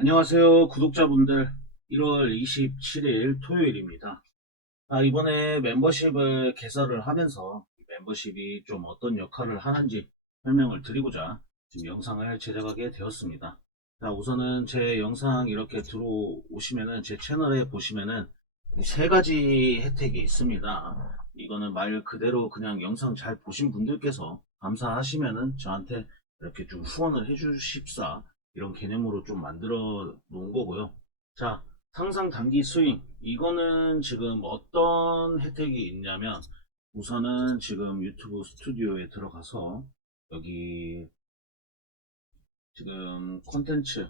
안녕하세요, 구독자분들. 1월 27일 토요일입니다. 아, 이번에 멤버십을 개설을 하면서 멤버십이 좀 어떤 역할을 하는지 설명을 드리고자 지금 영상을 제작하게 되었습니다. 자, 우선은 제 영상 이렇게 들어오시면은 제 채널에 보시면은 이세 가지 혜택이 있습니다. 이거는 말 그대로 그냥 영상 잘 보신 분들께서 감사하시면은 저한테 이렇게 좀 후원을 해주십사 이런 개념으로 좀 만들어 놓은 거고요. 자, 상상 단기 스윙. 이거는 지금 어떤 혜택이 있냐면, 우선은 지금 유튜브 스튜디오에 들어가서, 여기, 지금 콘텐츠,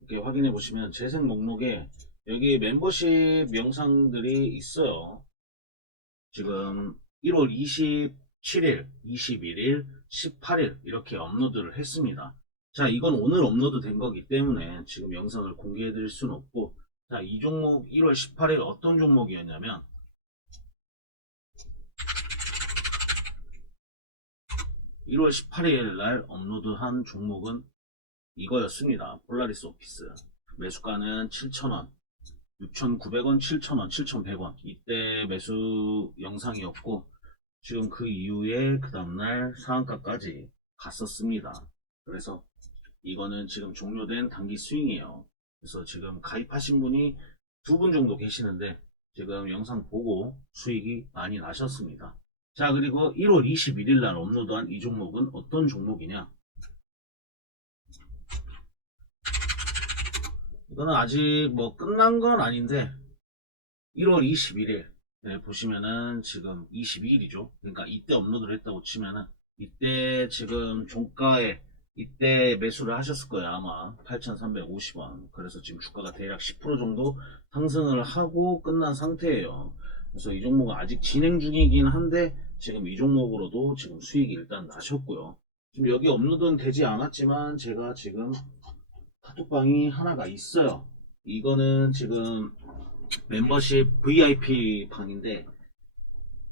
이렇게 확인해 보시면 재생 목록에 여기 멤버십 영상들이 있어요. 지금 1월 27일, 21일, 18일 이렇게 업로드를 했습니다. 자, 이건 오늘 업로드 된 거기 때문에 지금 영상을 공개해 드릴 수는 없고, 자, 이 종목 1월 18일 어떤 종목이었냐면, (1월 18일) 날 업로드한 종목은 이거였습니다. 폴라리스 오피스. 매수가는 7,000원, 6,900원, 7,000원, 7,100원. 이때 매수 영상이었고, 지금 그 이후에 그 다음날 상한가까지 갔었습니다. 그래서 이거는 지금 종료된 단기 스윙이에요. 그래서 지금 가입하신 분이 두 분 정도 계시는데 지금 영상 보고 수익이 많이 나셨습니다. 자, 그리고 1월 21일 날 업로드한 이 종목은 어떤 종목이냐? 이거는 아직 뭐 끝난 건 아닌데 1월 21일 네, 보시면은 지금 22일이죠. 그러니까 이때 업로드를 했다고 치면은 이때 지금 종가에 이때 매수를 하셨을 거예요 아마. 8,350원. 그래서 지금 주가가 대략 10% 정도 상승을 하고 끝난 상태예요. 그래서 이 종목은 아직 진행 중이긴 한데 지금 이 종목으로도 지금 수익이 일단 나셨고요. 지금 여기 업로드는 되지 않았지만 제가 지금 카톡방이 하나가 있어요. 이거는 지금 멤버십 VIP 방인데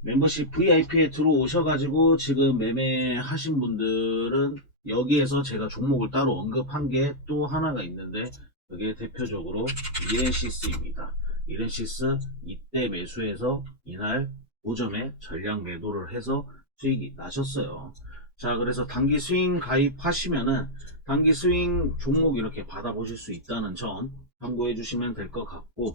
멤버십 VIP에 들어오셔가지고 지금 매매하신 분들은 여기에서 제가 종목을 따로 언급한 게 또 하나가 있는데 그게 대표적으로 이렌시스입니다. 이렌시스 이때 매수해서 이날 고점에 전량 매도를 해서 수익이 나셨어요. 자 그래서 단기 스윙 가입하시면은 단기 스윙 종목 이렇게 받아보실 수 있다는 점 참고해 주시면 될 것 같고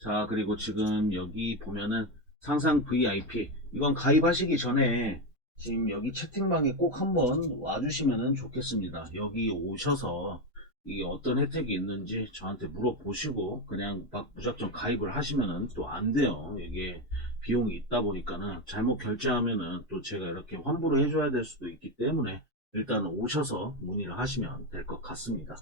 자 그리고 지금 여기 보면은 상상 VIP 이건 가입하시기 전에 지금 여기 채팅방에 꼭 한번 와주시면 좋겠습니다. 여기 오셔서 이게 어떤 혜택이 있는지 저한테 물어보시고 그냥 막 무작정 가입을 하시면은 또 안 돼요. 이게 비용이 있다 보니까는 잘못 결제하면은 또 제가 이렇게 환불을 해줘야 될 수도 있기 때문에 일단 오셔서 문의를 하시면 될 것 같습니다.